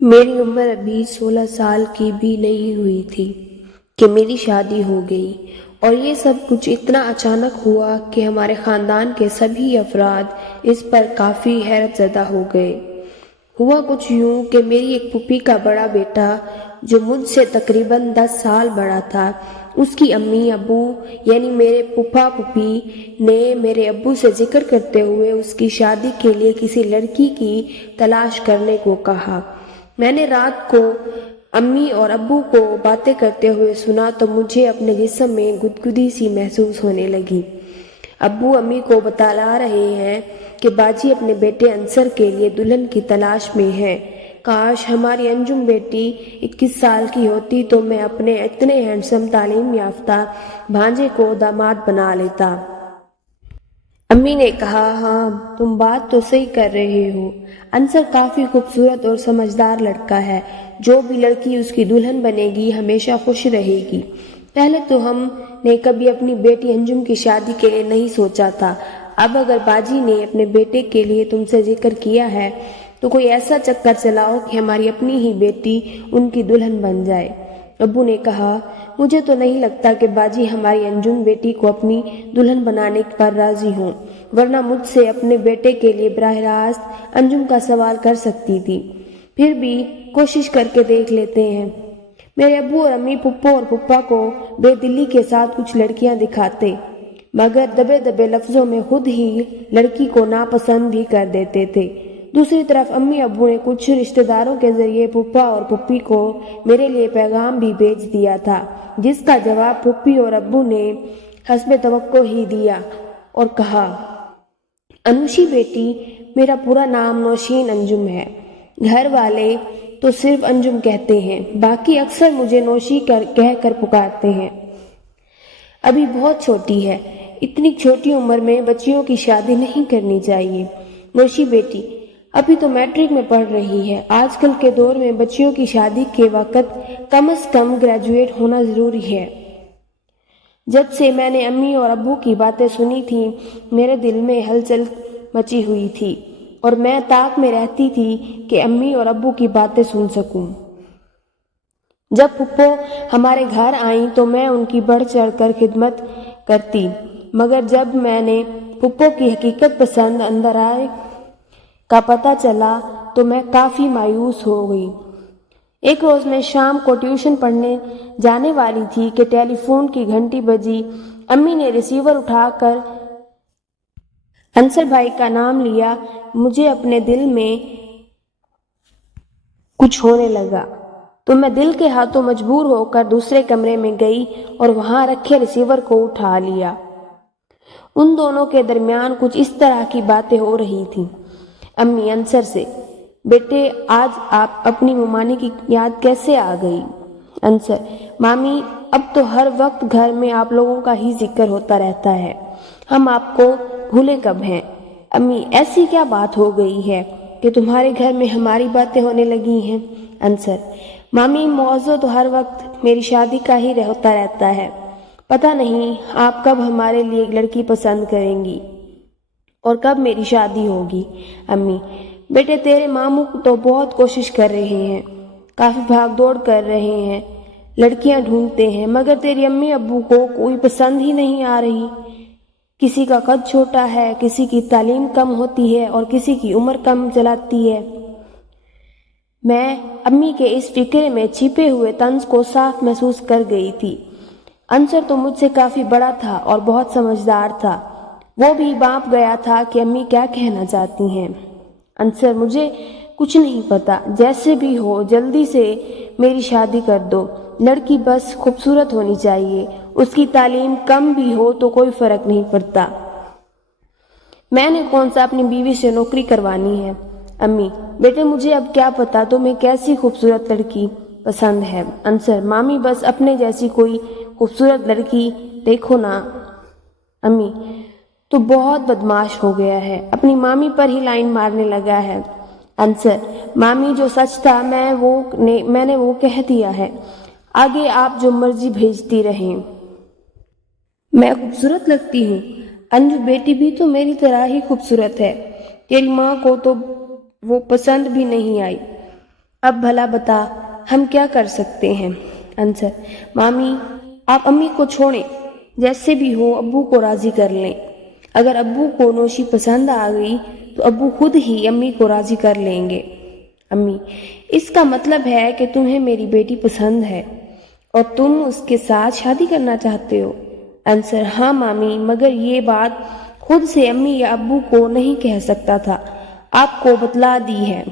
میری عمر ابھی 16 سال کی بھی نہیں ہوئی تھی کہ میری شادی ہو گئی، اور یہ سب کچھ اتنا اچانک ہوا کہ ہمارے خاندان کے سبھی افراد اس پر کافی حیرت زدہ ہو گئے۔ ہوا کچھ یوں کہ میری ایک پھوپھی کا بڑا بیٹا جو مجھ سے تقریباً 10 سال بڑا تھا، اس کی امی ابو یعنی میرے پھوپھا پھوپھی نے میرے ابو سے ذکر کرتے ہوئے اس کی شادی کے لیے کسی لڑکی کی تلاش کرنے کو کہا۔ میں نے رات کو امی اور ابو کو باتیں کرتے ہوئے سنا تو مجھے اپنے جسم میں گدگدی سی محسوس ہونے لگی۔ ابو امی کو بتلا رہے ہیں کہ باجی اپنے بیٹے انصر کے لیے دلہن کی تلاش میں ہے۔ کاش ہماری انجم بیٹی 21 سال کی ہوتی تو میں اپنے اتنے ہینڈسم تعلیم یافتہ بھانجے کو داماد بنا لیتا۔ امی نے کہا، ہاں تم بات تو صحیح کر رہے ہو۔ انصر کافی خوبصورت اور سمجھدار لڑکا ہے۔ جو بھی لڑکی اس کی دلہن بنے گی ہمیشہ خوش رہے گی۔ پہلے تو ہم نے کبھی اپنی بیٹی انجم کی شادی کے لیے نہیں سوچا تھا۔ اب اگر باجی نے اپنے بیٹے کے لیے تم سے ذکر کیا ہے تو کوئی ایسا چکر چلاؤ کہ ہماری اپنی ہی بیٹی ان کی دلہن بن جائے۔ ابو نے کہا، مجھے تو نہیں لگتا کہ باجی ہماری انجم بیٹی کو اپنی دلہن بنانے پر راضی ہوں، ورنہ مجھ سے اپنے بیٹے کے لیے براہ راست انجم کا سوال کر سکتی تھی۔ پھر بھی کوشش کر کے دیکھ لیتے ہیں۔ میرے ابو اور امی پھپھو اور پھپھا کو بے دلی کے ساتھ کچھ لڑکیاں دکھاتے، مگر دبے دبے لفظوں میں خود ہی لڑکی کو ناپسند بھی کر دیتے تھے۔ دوسری طرف امی ابو نے کچھ رشتہ داروں کے ذریعے پھپھا اور پھپھی کو میرے لیے پیغام بھی بھیج دیا تھا، جس کا جواب پھپھی اور ابو نے حسب توقع ہی دیا اور کہا، انوشی بیٹی، میرا پورا نام نوشین انجم ہے۔ گھر والے تو صرف انجم کہتے ہیں، باقی اکثر مجھے نوشی کہہ کر پکارتے ہیں۔ ابھی بہت چھوٹی ہے، اتنی چھوٹی عمر میں بچیوں کی شادی نہیں کرنی چاہیے۔ نوشی بیٹی ابھی تو میٹرک میں پڑھ رہی ہے۔ آج کل کے دور میں بچیوں کی شادی کے وقت کم از کم گریجویٹ ہونا ضروری ہے۔ جب سے میں نے امی اور ابو کی باتیں سنی تھیں میرے دل میں ہلچل مچی ہوئی تھی، اور میں طاق میں رہتی تھی کہ امی اور ابو کی باتیں سن سکوں۔ جب پھپھو ہمارے گھر آئیں تو میں ان کی بڑھ چڑھ کر خدمت کرتی، مگر جب میں نے پھپھو کی حقیقت پسند اندر آئے کا پتہ چلا تو میں کافی مایوس ہو گئی۔ ایک روز میں شام کو ٹیوشن پڑھنے جانے والی تھی کہ ٹیلی فون کی گھنٹی بجی۔ امی نے ریسیور اٹھا کر انصر بھائی کا نام لیا۔ مجھے اپنے دل میں کچھ ہونے لگا تو میں دل کے ہاتھوں مجبور ہو کر دوسرے کمرے میں گئی اور وہاں رکھے ریسیور کو اٹھا لیا۔ ان دونوں کے درمیان کچھ اس طرح کی باتیں ہو رہی تھیں۔ امی انصر سے، بیٹے آج آپ اپنی ممانی کی یاد کیسے آ گئی؟ انصر، مامی اب تو ہر وقت گھر میں آپ لوگوں کا ہی ذکر ہوتا رہتا ہے، ہم آپ کو بھولے کب ہیں؟ امی، ایسی کیا بات ہو گئی ہے کہ تمہارے گھر میں ہماری باتیں ہونے لگی ہیں؟ انصر، مامی موضوع تو ہر وقت میری شادی کا ہی ہوتا رہتا ہے، پتہ نہیں آپ کب ہمارے لیے ایک لڑکی پسند کریں گی اور کب میری شادی ہوگی۔ امی، بیٹے تیرے ماموں تو بہت کوشش کر رہے ہیں، کافی بھاگ دوڑ کر رہے ہیں، لڑکیاں ڈھونڈتے ہیں، مگر تیری امی ابو کو کوئی پسند ہی نہیں آ رہی۔ کسی کا قد چھوٹا ہے، کسی کی تعلیم کم ہوتی ہے اور کسی کی عمر کم چلاتی ہے۔ میں امی کے اس فکرے میں چھپے ہوئے طنز کو صاف محسوس کر گئی تھی۔ انصر تو مجھ سے کافی بڑا تھا اور بہت سمجھدار تھا، وہ بھی بانپ گیا تھا کہ امی کیا کہنا چاہتی ہیں۔ انصر، مجھے کچھ نہیں پتا، جیسے بھی ہو جلدی سے میری شادی کر دو، لڑکی بس خوبصورت ہونی چاہیے، اس کی تعلیم کم بھی ہو تو کوئی فرق نہیں پڑتا۔ میں نے کون سا اپنی بیوی سے نوکری کروانی ہے؟ امی، بیٹے مجھے اب کیا پتا تمہیں کیسی خوبصورت لڑکی پسند ہے؟ انصر، مامی بس اپنے جیسی کوئی خوبصورت لڑکی دیکھو نا۔ امی، تو بہت بدمعاش ہو گیا ہے، اپنی مامی پر ہی لائن مارنے لگا ہے۔ انصر، مامی جو سچ تھا میں نے وہ کہہ دیا ہے، آگے آپ جو مرضی بھیجتی رہیں۔ میں خوبصورت لگتی ہوں؟ انجو بیٹی بھی تو میری طرح ہی خوبصورت ہے، تیری ماں کو تو وہ پسند بھی نہیں آئی۔ اب بھلا بتا ہم کیا کر سکتے ہیں؟ انصر: مامی آپ امی کو چھوڑیں، جیسے بھی ہو ابو کو راضی کر لیں۔ اگر ابو کو نوشی پسند آ گئی تو ابو خود ہی امی کو راضی کر لیں گے۔ امی: اس کا مطلب ہے کہ تمہیں میری بیٹی پسند ہے اور تم اس کے ساتھ شادی کرنا چاہتے ہو؟ انصر: ہاں مامی، مگر یہ بات خود سے امی یا ابو کو نہیں کہہ سکتا تھا، آپ کو بتلا دی ہے۔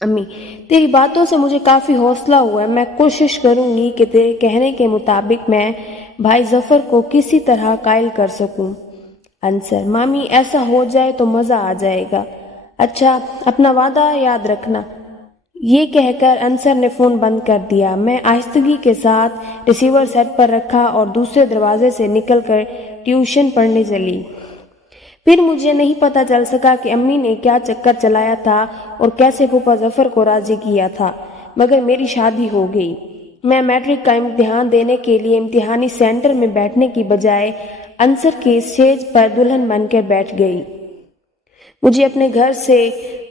امی: تیری باتوں سے مجھے کافی حوصلہ ہوا ہے، میں کوشش کروں گی کہ تیرے کہنے کے مطابق میں بھائی ظفر کو کسی طرح قائل کر سکوں۔ انصر: مامی ایسا ہو جائے تو مزہ آ جائے گا۔ اچھا اپنا وعدہ یاد رکھنا۔ یہ کہہ کر انصر نے فون بند کر دیا۔ میں آہستگی کے ساتھ ریسیور سیٹ پر رکھا اور دوسرے دروازے سے نکل کر ٹیوشن پڑھنے چلی۔ پھر مجھے نہیں پتا چل سکا کہ امی نے کیا چکر چلایا تھا اور کیسے پھوپھا ظفر کو راضی کیا تھا، مگر میری شادی ہو گئی۔ میں میٹرک کا امتحان دینے کے لیے امتحانی سینٹر میں بیٹھنے کی بجائے انصر کے اسٹیج پر دلہن بن کر بیٹھ گئی۔ مجھے اپنے گھر سے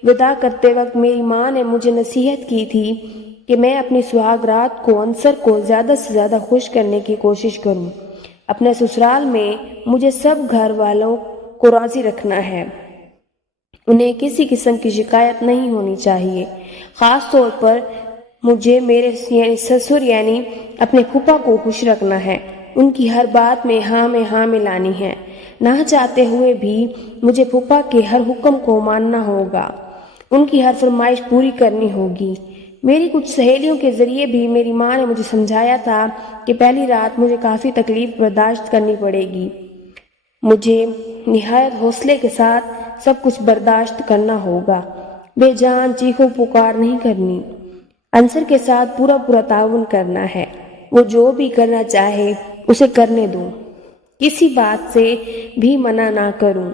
وداع کرتے وقت میری ماں نے مجھے نصیحت کی تھی کہ میں اپنی سہاگ رات کو انصر کو زیادہ سے زیادہ خوش کرنے کی کوشش کروں۔ اپنے سسرال میں مجھے سب گھر والوں کو راضی رکھنا ہے، انہیں کسی قسم کی شکایت نہیں ہونی چاہیے۔ خاص طور پر مجھے میرے سسر یعنی اپنے پھوپھا کو خوش رکھنا ہے، ان کی ہر بات میں ہاں ملانی ہے۔ نہ چاہتے ہوئے بھی مجھے پھوپھا کے ہر حکم کو ماننا ہوگا، ان کی ہر فرمائش پوری کرنی ہوگی۔ میری کچھ سہیلیوں کے ذریعے بھی میری ماں نے مجھے سمجھایا تھا کہ پہلی رات مجھے کافی تکلیف برداشت کرنی پڑے گی، مجھے نہایت حوصلے کے ساتھ سب کچھ برداشت کرنا ہوگا، بے جان چیخو پکار نہیں کرنی، انصر کے ساتھ پورا تعاون کرنا ہے، وہ جو بھی کرنا چاہے اسے کرنے دوں، کسی بات سے بھی منع نہ کروں۔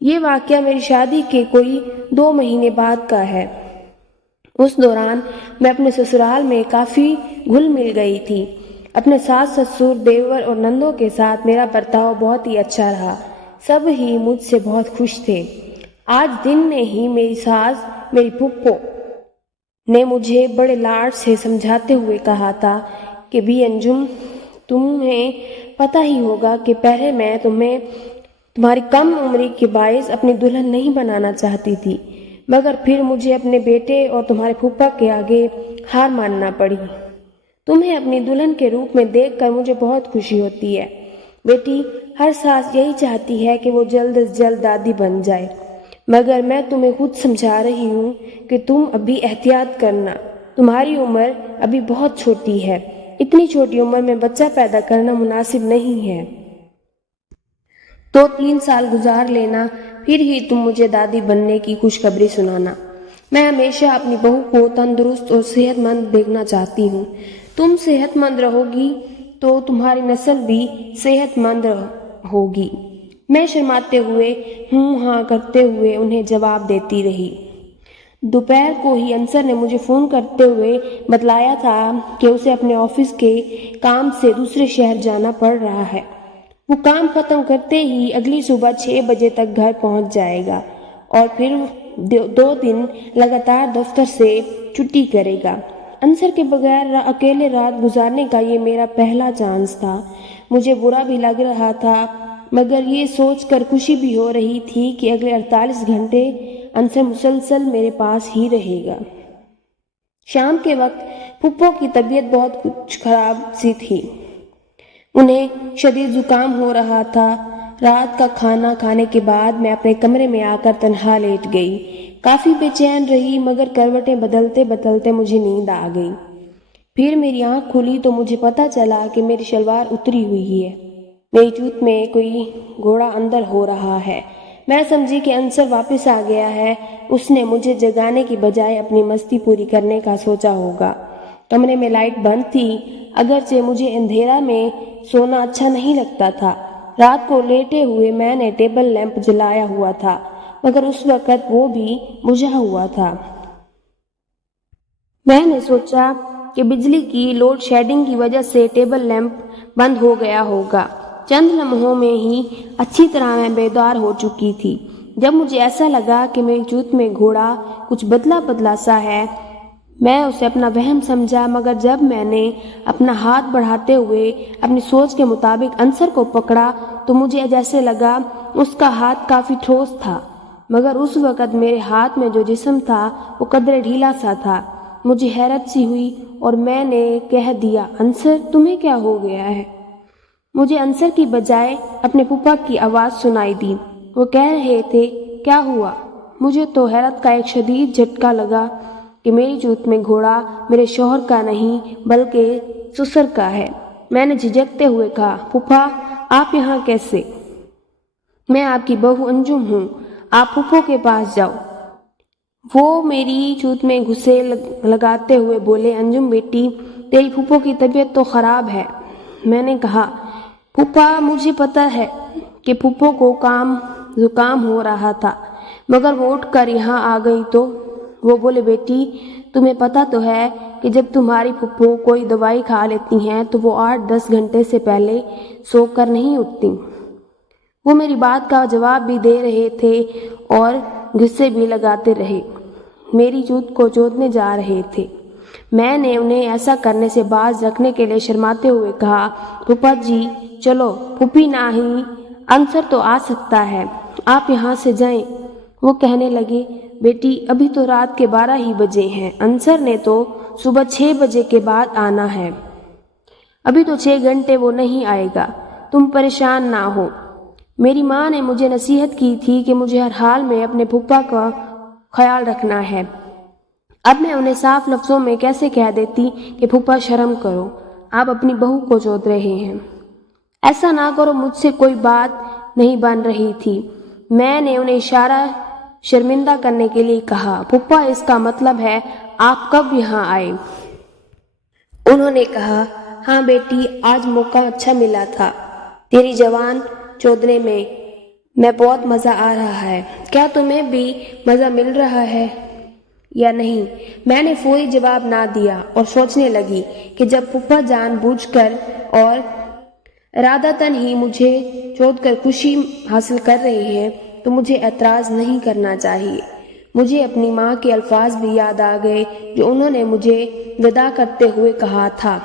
یہ واقعہ میری شادی کے کوئی 2 مہینے بعد کا ہے۔ اس دوران میں اپنے سسرال میں کافی گھل مل گئی تھی۔ اپنے ساس سسر دیور اور نندوں کے ساتھ میرا برتاؤ بہت ہی اچھا رہا، سب ہی مجھ سے بہت خوش تھے۔ آج دن میں ہی میری ساس میری پھپھو نے مجھے بڑے لاڈ سے سمجھاتے ہوئے کہا تھا کہ بی انجم، تمہیں پتہ ہی ہوگا کہ پہلے میں تمہاری کم عمری کے باعث اپنی دلہن نہیں بنانا چاہتی تھی، مگر پھر مجھے اپنے بیٹے اور تمہارے پھوپھا کے آگے ہار ماننا پڑی۔ تمہیں اپنی دلہن کے روپ میں دیکھ کر مجھے بہت خوشی ہوتی ہے بیٹی، ہر ساس یہی چاہتی ہے کہ وہ جلد از جلد دادی بن جائے، مگر میں تمہیں خود سمجھا رہی ہوں کہ تم ابھی احتیاط کرنا، تمہاری عمر ابھی بہت چھوٹی ہے، اتنی چھوٹی عمر میں بچہ پیدا کرنا مناسب نہیں ہے، 2-3 سال گزار لینا، پھر ہی تم مجھے دادی بننے کی خوشخبری سنانا۔ میں ہمیشہ اپنی بہو کو تندرست اور صحت مند دیکھنا چاہتی ہوں، تم صحت مند رہو گی تو تمہاری نسل بھی صحت مند ہوگی۔ میں شرماتے ہوئے ہاں کرتے ہوئے انہیں جواب دیتی رہی۔ دوپہر کو ہی انصر نے مجھے فون کرتے ہوئے بتلایا تھا کہ اسے اپنے آفس کے کام سے دوسرے شہر جانا پڑ رہا ہے، وہ کام ختم کرتے ہی اگلی صبح 6 بجے تک گھر پہنچ جائے گا اور پھر 2 دن لگاتار دفتر سے چھٹی کرے گا۔ انصر کے بغیر اکیلے رات گزارنے کا یہ میرا پہلا چانس تھا۔ مجھے برا بھی لگ رہا تھا، مگر یہ سوچ کر خوشی بھی ہو رہی تھی کہ اگلے 48 گھنٹے انصر مسلسل میرے پاس ہی رہے گا۔ شام کے وقت پھپھو کی طبیعت بہت کچھ خراب سی تھی، انہیں شدید زکام ہو رہا تھا۔ رات کا کھانا کھانے کے بعد میں اپنے کمرے میں آ کر تنہا لیٹ گئی، کافی بے چین رہی، مگر کروٹیں بدلتے بدلتے مجھے نیند آ گئی۔ پھر میری آنکھ کھلی تو مجھے پتا چلا کہ میری شلوار اتری ہوئی ہے، میری چوت میں کوئی گھوڑا اندر ہو رہا ہے۔ میں سمجھی کہ انصر واپس آ گیا ہے، اس نے مجھے جگانے کی بجائے اپنی مستی پوری کرنے کا سوچا ہوگا۔ کمرے میں لائٹ بند تھی، اگرچہ مجھے اندھیرا میں سونا اچھا نہیں لگتا تھا۔ رات کو لیٹے ہوئے میں نے ٹیبل لیمپ جلایا ہوا تھا، مگر اس وقت وہ بھی بجھا ہوا تھا۔ میں نے سوچا کہ بجلی کی لوڈ شیڈنگ کی وجہ سے ٹیبل لیمپ بند ہو گیا ہوگا۔ چند لمحوں میں ہی اچھی طرح میں بیدار ہو چکی تھی۔ جب مجھے ایسا لگا کہ میری چوت میں گھوڑا کچھ بدلا بدلا سا ہے، میں اسے اپنا وہم سمجھا، مگر جب میں نے اپنا ہاتھ بڑھاتے ہوئے اپنی سوچ کے مطابق عنصر کو پکڑا تو مجھے جیسے لگا اس کا ہاتھ کافی ٹھوس تھا، مگر اس وقت میرے ہاتھ میں جو جسم تھا وہ قدرے ڈھیلا سا تھا۔ مجھے حیرت سی ہوئی اور میں نے کہہ دیا، عنصر تمہیں کیا ہو گیا ہے؟ مجھے عنصر کی بجائے اپنے پھپھا کی آواز سنائی دی۔ وہ کہہ رہے تھے، کیا ہوا؟ مجھے تو حیرت کا ایک شدید جھٹکا لگا کہ میری جوت میں گھوڑا میرے شوہر کا نہیں بلکہ سسر کا ہے۔ میں نے جھجکتے ہوئے کہا، پھپھا آپ یہاں کیسے؟ میں آپ کی بہو انجم ہوں، آپ پھپھو کے پاس جاؤ۔ وہ میری جوت میں گھسے لگاتے ہوئے بولے، انجم بیٹی تیری پھپھو کی طبیعت تو خراب ہے۔ میں نے کہا، پھپھا مجھے پتہ ہے کہ پھپھو کو زکام ہو رہا تھا، مگر وہ اٹھ کر یہاں آ گئی تو؟ وہ بولے، بیٹی تمہیں پتہ تو ہے کہ جب تمہاری پھپھو کوئی دوائی کھا لیتی ہیں تو وہ 8-10 گھنٹے سے پہلے سو کر نہیں اٹھتی۔ وہ میری بات کا جواب بھی دے رہے تھے اور غصے بھی لگاتے رہے، میری جوت کو چوتنے جا رہے تھے۔ میں نے انہیں ایسا کرنے سے باز رکھنے کے لیے شرماتے ہوئے کہا، پھپھا جی چلو، پھوپھی نہ ہی عنصر تو آ سکتا ہے، آپ یہاں سے جائیں۔ وہ کہنے لگے، بیٹی ابھی تو رات کے 12 ہی بجے ہیں، عنصر نے تو صبح 6 بجے کے بعد آنا ہے، ابھی تو 6 گھنٹے وہ نہیں آئے گا، تم پریشان نہ ہو۔ میری ماں نے مجھے نصیحت کی تھی کہ مجھے ہر حال میں اپنے پھپھا کا خیال رکھنا ہے۔ اب میں انہیں صاف لفظوں میں کیسے کہہ دیتی کہ پھپھا شرم کرو، آپ اپنی بہو کو چوت رہے ہیں، ایسا نہ کرو، مجھ سے کوئی بات نہیں بن رہی تھی۔ میں نے انہیں اشارہ شرمندہ کرنے کے لیے کہا، پھپھا اس کا مطلب ہے آپ کب یہاں آئے؟ انہوں نے کہا، ہاں بیٹی آج موقع اچھا ملا تھا، تیری جوان چودنے میں بہت مزہ آ رہا ہے، کیا تمہیں بھی مزہ مل رہا ہے یا نہیں؟ میں نے فوری جواب نہ دیا اور سوچنے لگی کہ جب پھپھا جان بوجھ کر اور ارادتاً ہی مجھے چوت کر خوشی حاصل کر رہے ہیں تو مجھے اعتراض نہیں کرنا چاہیے۔ مجھے اپنی ماں کے الفاظ بھی یاد آ گئے جو انہوں نے مجھے وداع کرتے ہوئے کہا تھا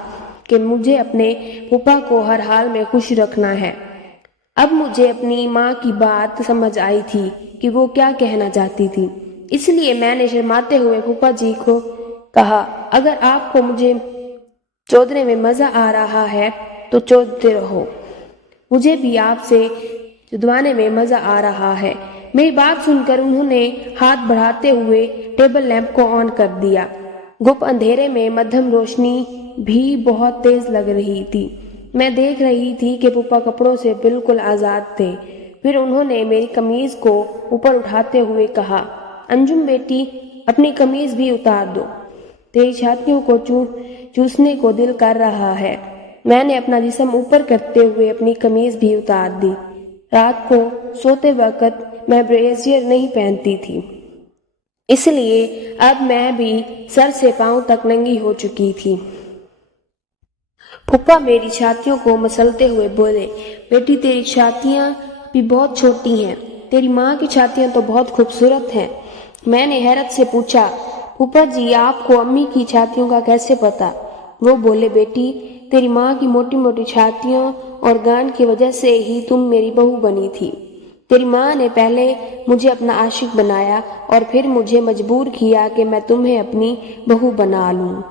کہ مجھے اپنے پھپھا کو ہر حال میں خوش رکھنا ہے۔ اب مجھے اپنی ماں کی بات سمجھ آئی تھی کہ وہ کیا کہنا چاہتی تھی، اس لیے میں نے شرماتے ہوئے پھپھا جی کو کہا، اگر آپ کو مجھے چودنے میں مزہ آ رہا ہے تو چودتے رہو، مجھے بھی آپ سے چودوانے میں مزہ آ رہا ہے۔ میری بات سن کر انہوں نے ہاتھ بڑھاتے ہوئے ٹیبل لیمپ کو آن کر دیا۔ گپ اندھیرے میں مدھم روشنی بھی بہت تیز لگ رہی تھی۔ میں دیکھ رہی تھی کہ پھپھا کپڑوں سے بالکل آزاد تھے۔ پھر انہوں نے میری قمیض کو اوپر اٹھاتے ہوئے کہا، انجم بیٹی اپنی قمیض بھی اتار دو، تیری چھاتیوں کو چوسنے کو دل کر رہا ہے۔ میں نے اپنا جسم اوپر کرتے ہوئے اپنی قمیض بھی اتار دی۔ رات کو سوتے وقت میں بریزیئر نہیں پہنتی تھی، اس لیے اب میں بھی سر سے پاؤں تک ننگی ہو چکی تھی۔ پھپھا میری چھاتیوں کو مسلتے ہوئے بولے، بیٹی تیری چھاتیاں بھی بہت چھوٹی ہیں، تیری ماں کی چھاتیاں تو بہت خوبصورت ہیں۔ میں نے حیرت سے پوچھا، پھپھا جی آپ کو امی کی چھاتیوں کا کیسے پتا؟ وہ بولے، بیٹی تیری ماں کی موٹی موٹی چھاتیوں اور گانڈ کی وجہ سے ہی تم میری بہو بنی تھی۔ تیری ماں نے پہلے مجھے اپنا عاشق بنایا اور پھر مجھے مجبور کیا کہ میں تمہیں اپنی بہو بنا لوں۔